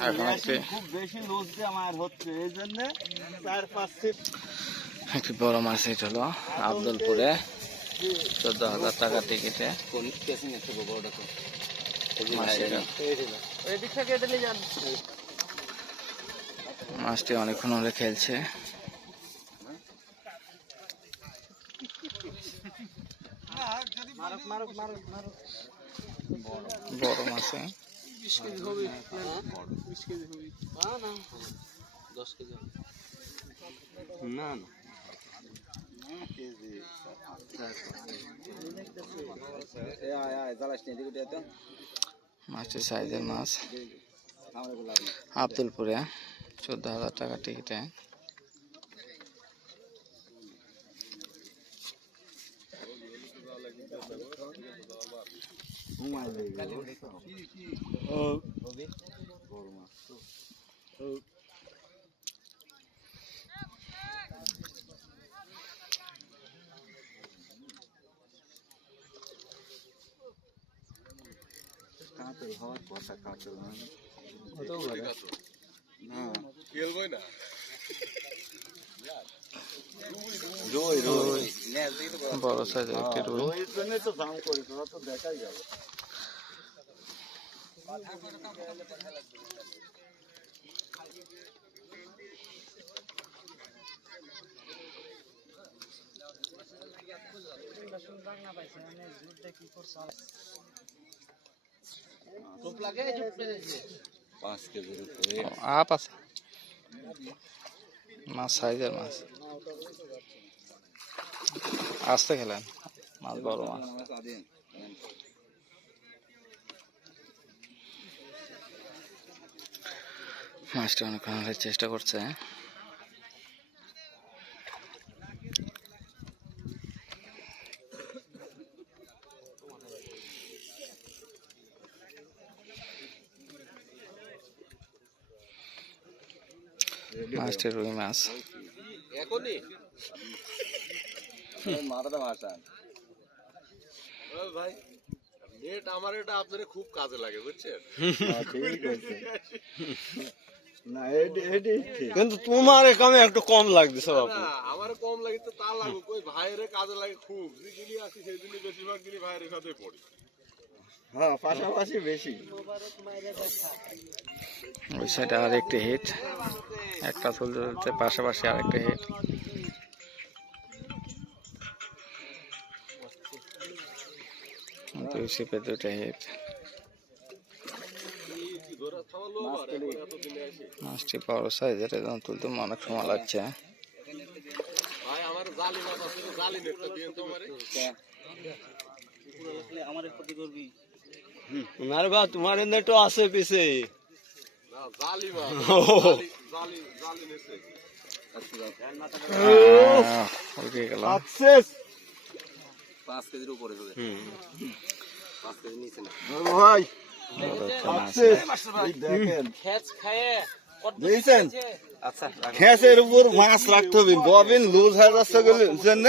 এখন খুব বেশি লুজ দিয়ে আমার হচ্ছে এই জন্য চার পাঁচ ফিট একটি বড় মাছ এটা হলো আব্দুলপুরে চোদ্দ হাজার টাকা টিকিটে মাছ মাছটি অনেকক্ষণ হলে খেলছে। মারক মারক মারক মারক বড় মাছে না না দশ কেজি না না মাছটি সাইজের মাছ আব্দুলপুরে চোদ্দ হাজার টাকা টিকিটে বড় সাইজের একটি রুই ওই জন্যই তো দাম করি দেখাই যাবে পাঁচ কেজির উপরে। আপ আছে? মাছ সাইজের মাছ। আসতে খেলেন মাছ বড় মাছ। মাছটা অনেক হলে চেষ্টা করছে। মাছটা রুই মাছ। এখনই? ভাই নেট আমার এটা আপনার খুব কাজে লাগে বুঝছেন? না এডি কিন্তু তোমার কামে একটু কম লাগতেছে বাবু আমার কম লাগে তো তা লাগুক। ওই ভাইয়ের কাজে লাগে খুব। যেগুলি আছি সেগুলি বেশিরভাগ দিনই ভাইয়ের সাথে পড়ি। হ্যাঁ পাশাপাশি বেশি। ওই সাইডে আর একটি হিট একটা চলতে চলতে পাশাপাশি আরেকটা হিট দুই শিপে দুইটা হিট মাছটি বড় সাইজের একদম তুলতে অনেক সময় লাগছে ভাই আমার জালি মাছ আছে তো জালি নেটটা দিয়ে তো আমারে আমার ক্ষতি করবি না বা তোমার নেটও আছে পিছে না জালি মাছ ও। জালি জালি জালি নেটে আহ, উঠে গেল সাকসেস পাঁচ কেজির উপরে ভাই দেখছেন? আচ্ছা খেসের উপর মাছ রাখতে হবে। ববিন লুজ হয়ে যাচ্ছে জন্য